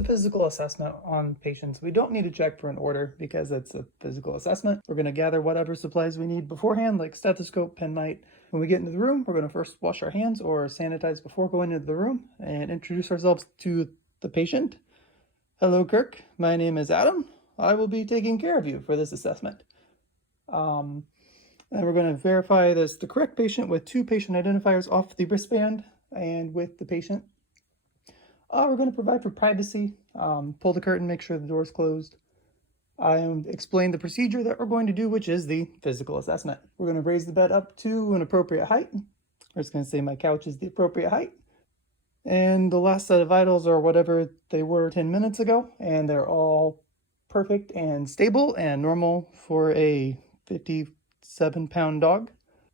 a physical assessment on patients, we don't need to check for an order because it's a physical assessment. We're going to gather whatever supplies we need beforehand, like stethoscope, penknife. When we get into the room, we're going to first wash our hands or sanitize before going into the room and introduce ourselves to the patient. Hello, Kirk. My name is Adam. I will be taking care of you for this assessment. And we're going to verify this the correct patient with 2 patient identifiers off the wristband and with the patient. We're going to provide for privacy, pull the curtain, make sure the door's closed. Explain the procedure that we're going to do, which is the physical assessment. We're going to raise the bed up to an appropriate height. We're just going to say my couch is the appropriate height. And the last set of vitals are whatever they were 10 minutes ago, and they're all perfect and stable and normal for a 57-pound dog.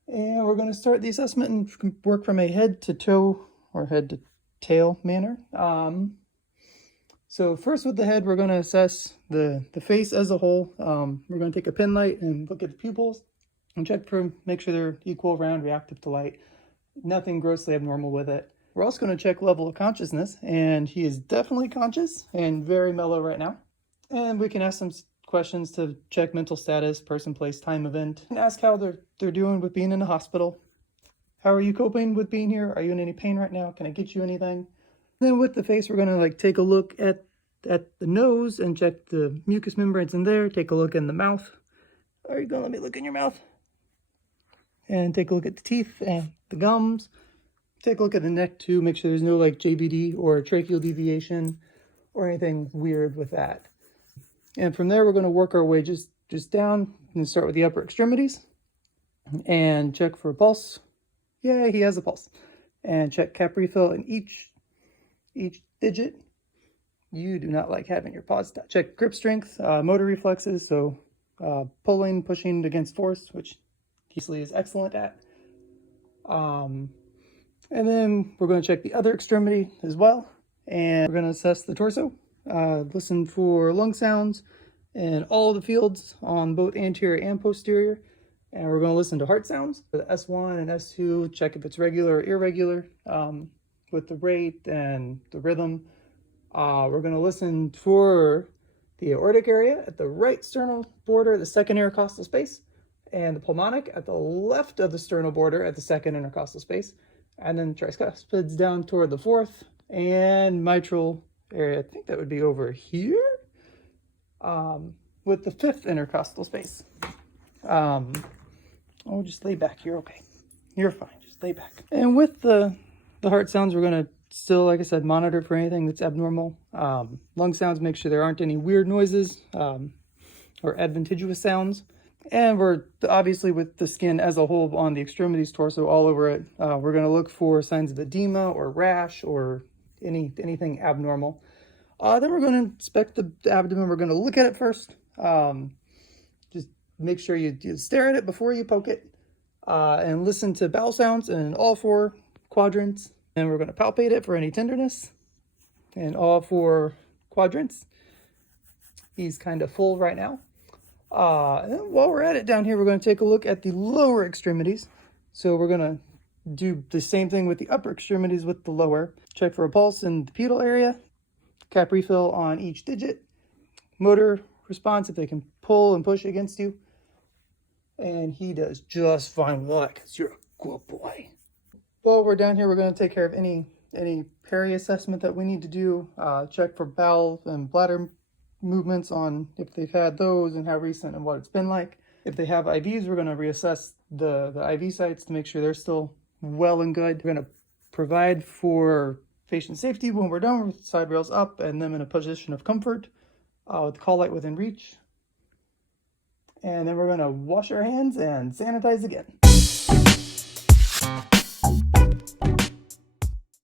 And we're going to start the assessment and work from a head to toe or head to tail manner. So first with the head, we're going to assess the face as a whole. We're going to take a pen light and look at the pupils and check for, make sure they're equal, round, reactive to light. Nothing grossly abnormal with it. We're also going to check level of consciousness, and he is definitely conscious and very mellow right now. And we can ask some questions to check mental status, person, place, time, event, and ask how they're doing with being in the hospital. How are you coping with being here? Are you in any pain right now? Can I get you anything? Then with the face, we're going to take a look at the nose and check the mucous membranes in there. Take a look in the mouth. Are you going to let me look in your mouth? And take a look at the teeth and the gums. Take a look at the neck too. Make sure there's no JBD or tracheal deviation or anything weird with that. And from there, we're going to work our way just down and start with the upper extremities and check for a pulse. Yeah, he has a pulse. And check cap refill in each digit. You do not like having your paws touch. Check grip strength, motor reflexes, so pulling, pushing against force, which Keesley is excellent at. And then we're going to check the other extremity as well. And we're going to assess the torso, listen for lung sounds in all the fields on both anterior and posterior. And we're going to listen to heart sounds. For the S1 and S2, check if it's regular or irregular with the rate and the rhythm. We're going to listen for the aortic area at the right sternal border, the second intercostal space, and the pulmonic at the left of the sternal border at the second intercostal space, and then tricuspids down toward the fourth, and mitral area, I think that would be over here, with the fifth intercostal space. Oh, just lay back. You're okay. You're fine. Just lay back. And with the heart sounds, we're going to still, like I said, monitor for anything that's abnormal. Lung sounds, make sure there aren't any weird noises or adventitious sounds. And we're obviously with the skin as a whole on the extremities, torso, all over it. We're going to look for signs of edema or rash or anything abnormal. Then we're going to inspect the abdomen. We're going to look at it first. Just make sure you stare at it before you poke it. And listen to bowel sounds in all 4 quadrants. And we're going to palpate it for any tenderness in all 4 quadrants. He's kind of full right now. And while we're at it down here, we're going to take a look at the lower extremities. So we're going to do the same thing with the upper extremities with the lower. Check for a pulse in the pedal area. Cap refill on each digit. Motor response if they can pull and push against you. And he does just fine with that because you're a good boy. While we're down here, we're going to take care of any peri assessment that we need to do. Check for bowel and bladder movements on if they've had those and how recent and what it's been like. If they have IVs, we're going to reassess the IV sites to make sure they're still well and good. We're going to provide for patient safety when we're done with side rails up and them in a position of comfort with the call light within reach. And then we're going to wash our hands and sanitize again.